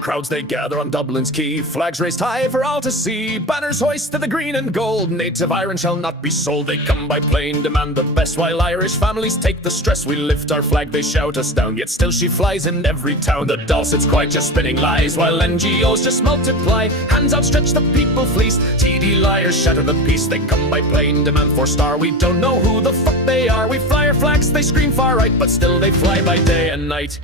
Crowds they gather on Dublin's quay, flags raised high for all to see, banners hoisted the green and gold, native iron shall not be sold. They come by plane, demand the best, while Irish families take the stress. We lift our flag, they shout us down, yet still she flies in every town. The dulcet's quite just spinning lies, while NGOs just multiply, hands outstretched the people fleeced, TD liars shatter the peace. They come by plane, demand 4-star, we don't know who the fuck they are. We fly our flags, they scream far right, but still they fly by day and night.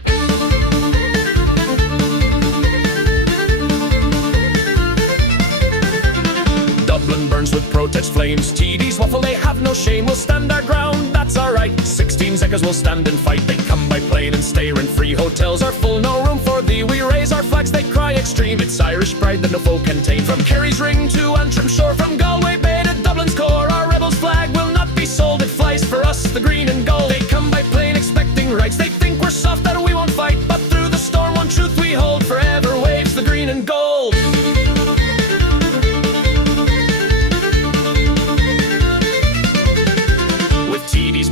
Dublin burns with protest flames, TD's waffle, they have no shame. We'll stand our ground, that's alright, 16 Zekas will stand and fight. They come by plane and stay rent-free, hotels are full, no room for thee. We raise our flags, they cry extreme, it's Irish pride that no foe can tame. From Kerry's Ring to Antrim shore, from Galway Bay to Dublin's core, our rebels' flag will not be sold, it flies for us, the green and gold. They come by plane expecting rights, they think we're soft that we won't fight, but through the storm one truth we hold, forever waves the green and gold.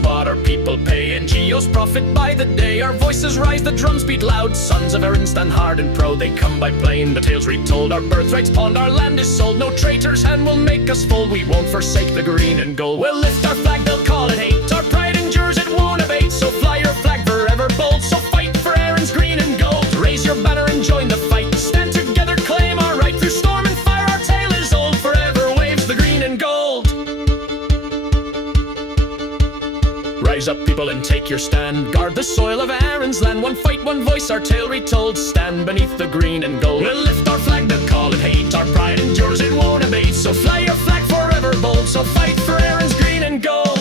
Our people pay, NGOs profit by the day. Our voices rise, the drums beat loud, sons of Erin stand hard and proud. They come by plane, the tales retold, our birthrights pawned, our land is sold. No traitor's hand will make us full, we won't forsake the green and gold. We'll lift our flag, they'll call it hate, our pride endures, it won't abate. So fly your flag forever bold, so fight for Erin's green and gold. Raise your banner and join the fight, stand together, claim our right. Through storm and fire our tale is old, forever waves the green and gold. Rise up, people, and take your stand. Guard the soil of Erin's land. One fight, one voice, our tale retold. Stand beneath the green and gold. We'll lift our flag, they'll call it hate. Our pride endures, it won't abate. So fly your flag forever bold. So fight for Erin's green and gold.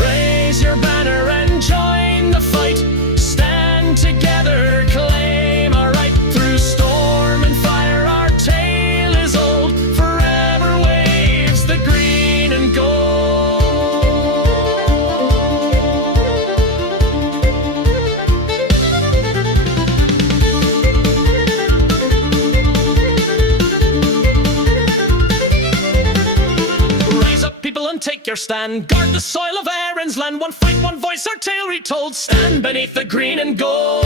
Raise your banner and join the fight. Together claim our right. Through storm and fire our tale is old, forever waves the green and gold. Rise up, people, and take your stand. Guard the soil of Erin's land. One fight, one voice, our tale retold. Stand beneath the green and gold.